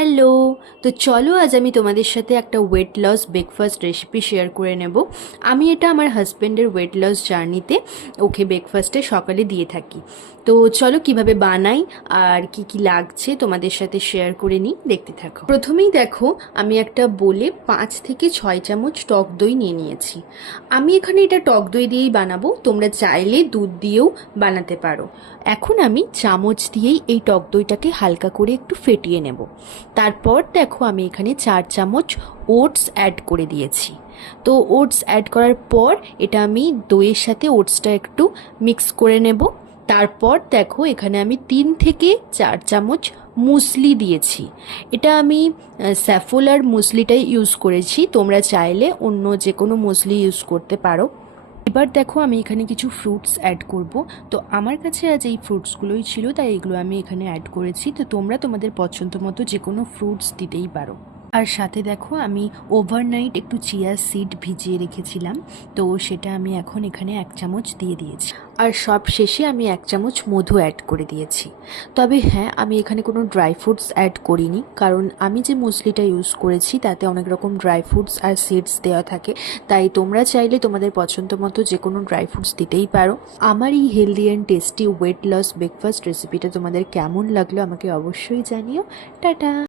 Hello. তো চলো আজ আমি তোমাদের সাথে একটা weight loss breakfast recipe share করে নেব। আমি এটা আমার হাজব্যান্ডের ওয়েট লস জার্নিতে ওকে ব্রেকফাস্টে সকালে দিয়ে থাকি। তো চলো কিভাবে বানাই আর কি কি লাগছে তোমাদের সাথে শেয়ার করে নিই, দেখতে থাকো। প্রথমেই দেখো, আমি একটা বোলে 5 থেকে 6 চামচ টক দই নিয়ে নিয়েছি। আমি এখানে এটা টক দই দিয়েই বানাবো, তোমরা চাইলে দুধ দিয়েও বানাতে পারো। এখন আমি চামচ দিয়েই এই টক দইটাকে হালকা করে একটু ফেটিয়ে নেব। তারপর দেখো, আমি এখানে 4 চামচ ওটস অ্যাড করে দিয়েছি। তো ওটস অ্যাড করার পর এটা আমি দইয়ের সাথে ওটসটা একটু মিক্স করে নেব। তারপর দেখো, এখানে আমি 3 থেকে 4 চামচ মুসলি দিয়েছি। এটা আমি স্যাফোলার মুসলিটাই ইউজ করেছি, তোমরা চাইলে অন্য যে কোনো মুসলি ইউজ করতে পারো। এবার দেখো, আমি এখানে কিছু ফ্রুটস অ্যাড করব। তো আমার কাছে আজ এই ফ্রুটসগুলোই ছিল, তাই এগুলো আমি এখানে অ্যাড করেছি। তো তোমরা তোমাদের পছন্দ মতো যে কোনো ফ্রুটস দিতেই পারো। আর সাথে দেখো, আমি ওভারনাইট একটু চিয়া সিড ভিজিয়ে রেখেছিলাম, তো সেটা আমি এখন এখানে 1 চামচ দিয়ে দিয়েছি। আর সব শেষে আমি 1 চামচ মধু অ্যাড করে দিয়েছি। তবে হ্যাঁ, আমি এখানে কোনো ড্রাই ফ্রুটস অ্যাড করিনি, কারণ আমি যে মুসলিটা ইউজ করেছি তাতে অনেক রকম ড্রাই ফ্রুটস আর সিডস দেওয়া থাকে। তাই তোমরা চাইলে তোমাদের পছন্দ মতো যে কোনো ড্রাই ফ্রুটস দিতেই পারো। আমার এই healthy and tasty weight loss breakfast রেসিপিটা তোমাদের কেমন লাগলো আমাকে অবশ্যই জানিও। টাটা।